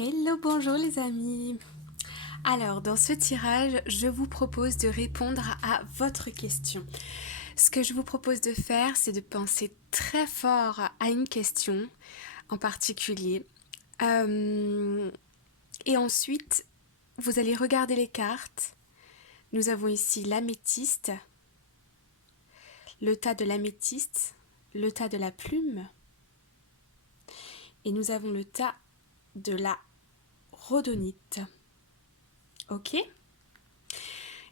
Hello, bonjour les amis. Alors, dans ce tirage, je vous propose de répondre à votre question. Ce que je vous propose de faire, c'est de penser très fort à une question en particulier. Et ensuite, vous allez regarder les cartes. Nous avons ici l'améthyste, le tas de l'améthyste, le tas de la plume. Et nous avons le tas de la rhodonite. Ok ?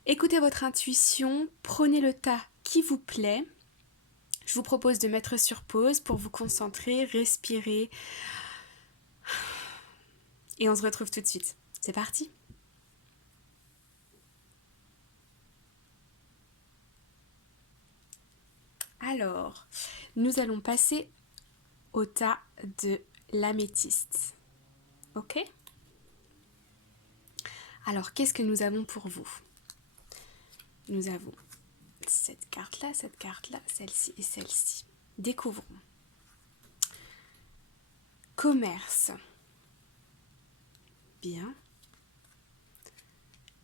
Écoutez votre intuition, prenez le tas qui vous plaît. Je vous propose de mettre sur pause pour vous concentrer, respirer. Et on se retrouve tout de suite. C'est parti. Alors, nous allons passer au tas de l'améthyste. Ok ? Alors, qu'est-ce que nous avons pour vous ? Nous avons cette carte-là, celle-ci et celle-ci. Découvrons. Commerce. Bien.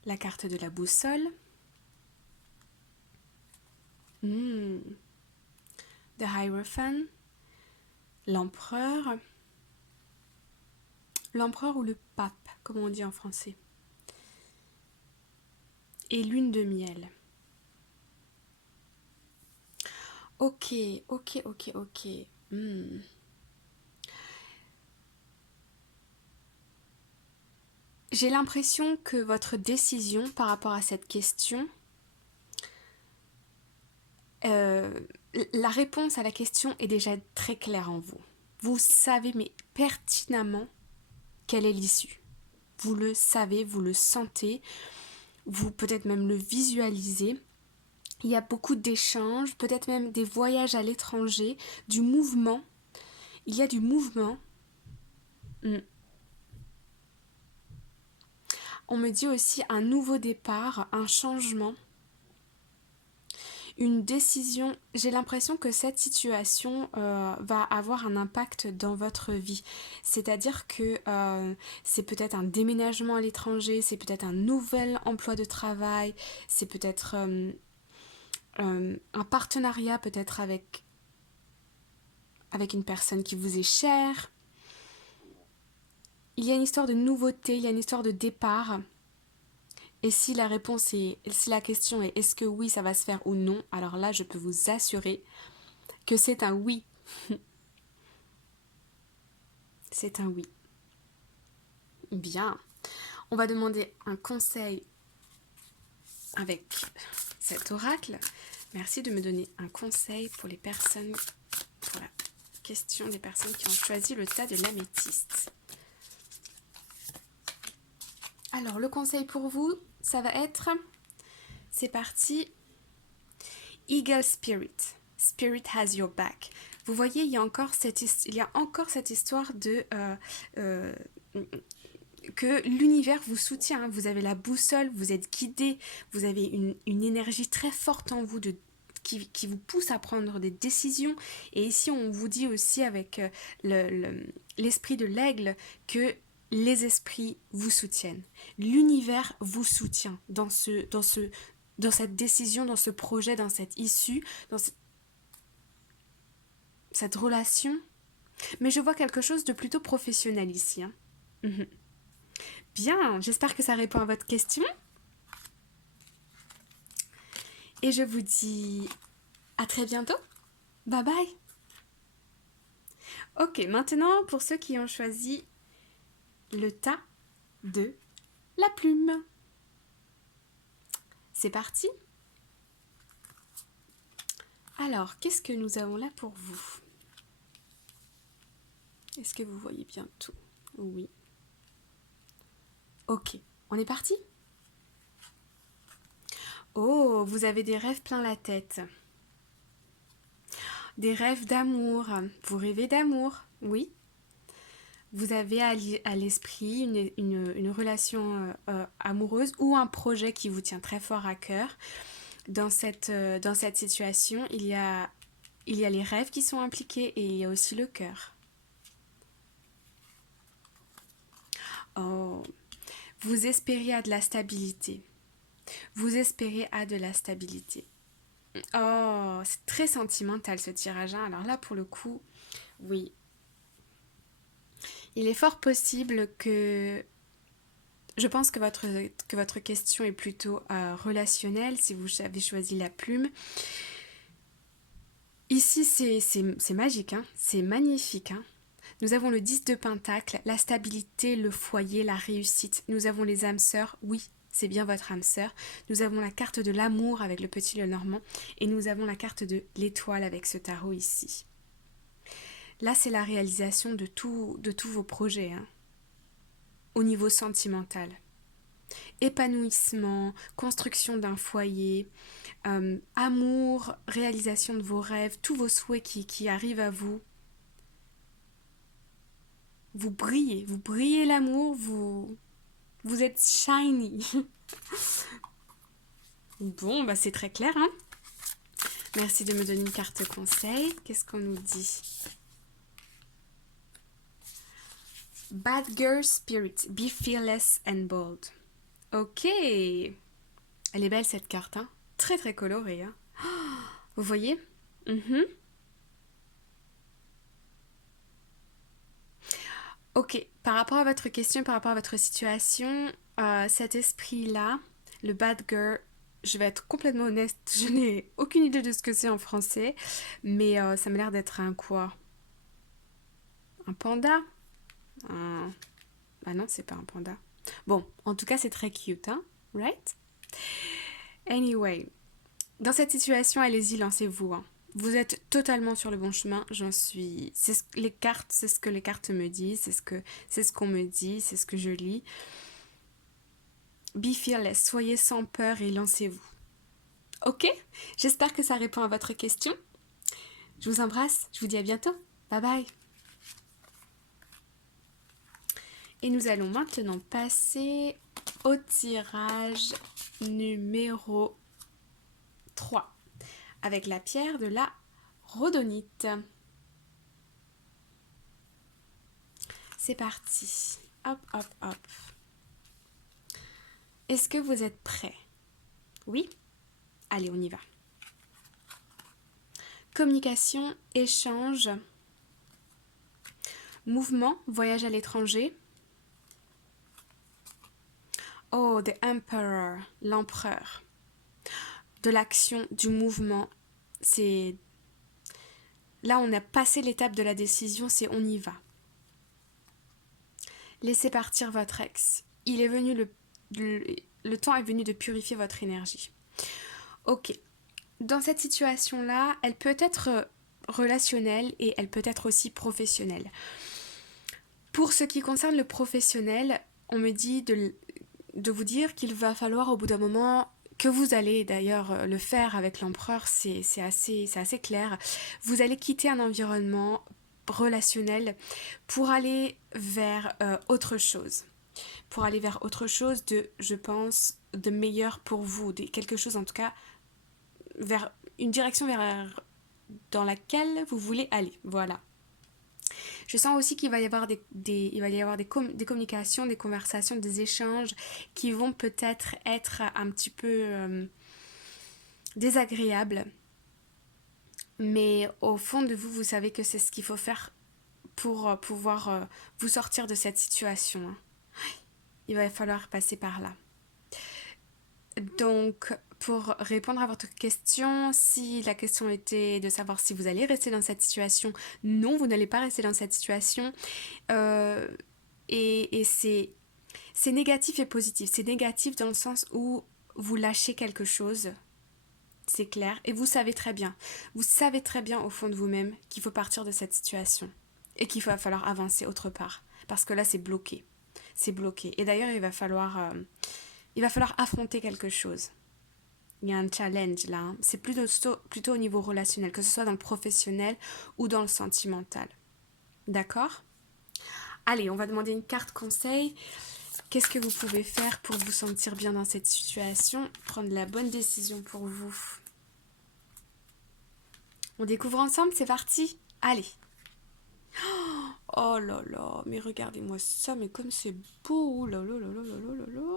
La carte de la boussole. The Hierophant. L'empereur. L'empereur ou le pape, comme on dit en français. Et lune de miel. Ok. J'ai l'impression que votre décision par rapport à cette question, la réponse à la question est déjà très claire en vous. Vous savez mais pertinemment quelle est l'issue. Vous le savez, vous le sentez, vous peut-être même le visualisez. Il y a beaucoup d'échanges, peut-être même des voyages à l'étranger, du mouvement. Il y a du mouvement. On me dit aussi un nouveau départ, un changement, une décision. J'ai l'impression que cette situation va avoir un impact dans votre vie. C'est-à-dire que c'est peut-être un déménagement à l'étranger, c'est peut-être un nouvel emploi de travail, c'est peut-être un partenariat peut-être avec une personne qui vous est chère. Il y a une histoire de nouveauté, il y a une histoire de départ. Et si la réponse est, si la question est est-ce que oui ça va se faire ou non, alors là je peux vous assurer que c'est un oui. C'est un oui. Bien. On va demander un conseil avec cet oracle. Merci de me donner un conseil pour les personnes, pour la question des personnes qui ont choisi le tas de l'améthyste. Alors le conseil pour vous, ça va être, c'est parti, Eagle Spirit. Spirit has your back. Vous voyez, il y a encore cette histoire de que l'univers vous soutient. Vous avez la boussole, vous êtes guidé, vous avez une énergie très forte en vous qui vous pousse à prendre des décisions. Et ici, on vous dit aussi avec l'esprit de l'aigle que les esprits vous soutiennent. L'univers vous soutient dans cette décision, dans ce projet, dans cette issue, dans cette relation. Mais je vois quelque chose de plutôt professionnel ici. Bien, j'espère que ça répond à votre question. Et je vous dis à très bientôt. Bye bye. Ok, maintenant pour ceux qui ont choisi le tas de la plume. C'est parti. Alors, qu'est-ce que nous avons là pour vous ? Est-ce que vous voyez bien tout ? Oui. Ok, on est parti ? Oh, vous avez des rêves plein la tête. Des rêves d'amour. Vous rêvez d'amour, oui. Vous avez à l'esprit une relation amoureuse ou un projet qui vous tient très fort à cœur. Dans cette situation, il y a les rêves qui sont impliqués et il y a aussi le cœur. Vous espérez à de la stabilité. Vous espérez à de la stabilité. Oh, c'est très sentimental ce tirage, hein. Alors là, pour le coup, oui. Il est fort possible que... Je pense que votre question est plutôt relationnelle, si vous avez choisi la plume. Ici, c'est magique, hein. C'est magnifique, hein. Nous avons le 10 de Pentacle, la stabilité, le foyer, la réussite. Nous avons les âmes sœurs, oui, c'est bien votre âme sœur. Nous avons la carte de l'amour avec le petit Lenormand. Et nous avons la carte de l'étoile avec ce tarot ici. Là, c'est la réalisation de tous vos projets, hein, au niveau sentimental. Épanouissement, construction d'un foyer, amour, réalisation de vos rêves, tous vos souhaits qui arrivent à vous. Vous brillez l'amour, vous êtes shiny. Bon, bah c'est très clair, hein. Merci de me donner une carte conseil. Qu'est-ce qu'on nous dit? Bad girl spirit, be fearless and bold. Ok. Elle est belle cette carte, hein. Très très colorée, hein. Vous voyez? Ok, par rapport à votre question, par rapport à votre situation, cet esprit-là, le bad girl, je vais être complètement honnête, je n'ai aucune idée de ce que c'est en français, mais ça m'a l'air d'être un quoi? Un panda? Un... Ah non, c'est pas un panda. Bon, en tout cas, c'est très cute, hein? Right? Anyway, dans cette situation, allez-y, lancez-vous, hein. Vous êtes totalement sur le bon chemin, j'en suis... les cartes, c'est ce que les cartes me disent, c'est ce qu'on me dit, c'est ce que je lis. Be fearless, soyez sans peur et lancez-vous. Ok? J'espère que ça répond à votre question. Je vous embrasse, je vous dis à bientôt. Bye bye. Et nous allons maintenant passer au tirage numéro 3 avec la pierre de la rhodonite. C'est parti. Hop, hop, hop. Est-ce que vous êtes prêts? Oui? Allez, on y va. Communication, échange, mouvement, voyage à l'étranger. Oh, the Emperor, l'empereur. De l'action, du mouvement. C'est... Là, on a passé l'étape de la décision, c'est on y va. Laissez partir votre ex. Il est venu le temps est venu de purifier votre énergie. Ok. Dans cette situation-là, elle peut être relationnelle et elle peut être aussi professionnelle. Pour ce qui concerne le professionnel, on me dit de vous dire qu'il va falloir au bout d'un moment, que vous allez d'ailleurs le faire avec l'empereur, c'est assez clair, vous allez quitter un environnement relationnel pour aller vers autre chose. Pour aller vers autre chose de, je pense, de meilleur pour vous, quelque chose en tout cas, vers une direction dans laquelle vous voulez aller, voilà. Je sens aussi qu'il va y avoir des communications, des conversations, des échanges qui vont peut-être être un petit peu désagréables. Mais au fond de vous, vous savez que c'est ce qu'il faut faire pour pouvoir vous sortir de cette situation, hein. Il va falloir passer par là. Donc, pour répondre à votre question, si la question était de savoir si vous allez rester dans cette situation, non, vous n'allez pas rester dans cette situation. Et c'est négatif et positif. C'est négatif dans le sens où vous lâchez quelque chose, c'est clair, et vous savez très bien au fond de vous-même qu'il faut partir de cette situation et qu'il va falloir avancer autre part. Parce que là, c'est bloqué. C'est bloqué. Et d'ailleurs, il va falloir affronter quelque chose. Il y a un challenge là, hein. C'est plutôt au niveau relationnel, que ce soit dans le professionnel ou dans le sentimental. D'accord? Allez, on va demander une carte conseil. Qu'est-ce que vous pouvez faire pour vous sentir bien dans cette situation? Prendre la bonne décision pour vous. On découvre ensemble, c'est parti. Allez. Oh là là, mais regardez-moi ça, mais comme c'est beau. Oh là là là là là là là là.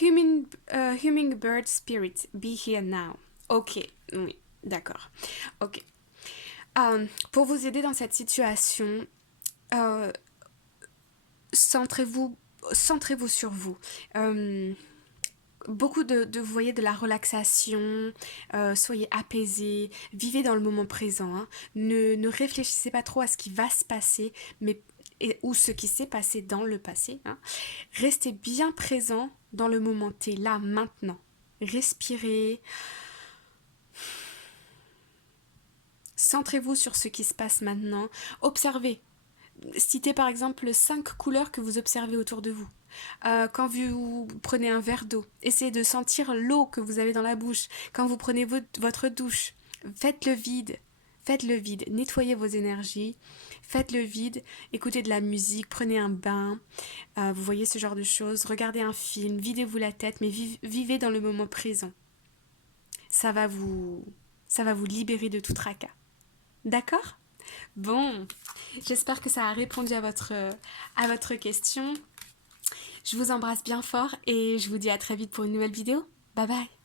Hummingbird spirit, be here now. Ok, oui, d'accord. Ok. Pour vous aider dans cette situation, euh, centrez-vous, centrez-vous sur vous. Euh, Beaucoup vous voyez, de la relaxation, soyez apaisés, vivez dans le moment présent. Hein. Ne réfléchissez pas trop à ce qui va se passer, ou ce qui s'est passé dans le passé. Hein. Restez bien présent dans le moment T, là, maintenant. Respirez, centrez-vous sur ce qui se passe maintenant, observez. Citez par exemple 5 couleurs que vous observez autour de vous. Quand vous prenez un verre d'eau, essayez de sentir l'eau que vous avez dans la bouche. Quand vous prenez votre douche, faites le vide. Faites le vide, nettoyez vos énergies, faites le vide, écoutez de la musique, prenez un bain, vous voyez ce genre de choses, regardez un film, videz-vous la tête, mais vivez dans le moment présent. Ça va vous, ça va vous libérer de tout tracas. D'accord? Bon, j'espère que ça a répondu à votre question. Je vous embrasse bien fort et je vous dis à très vite pour une nouvelle vidéo. Bye bye!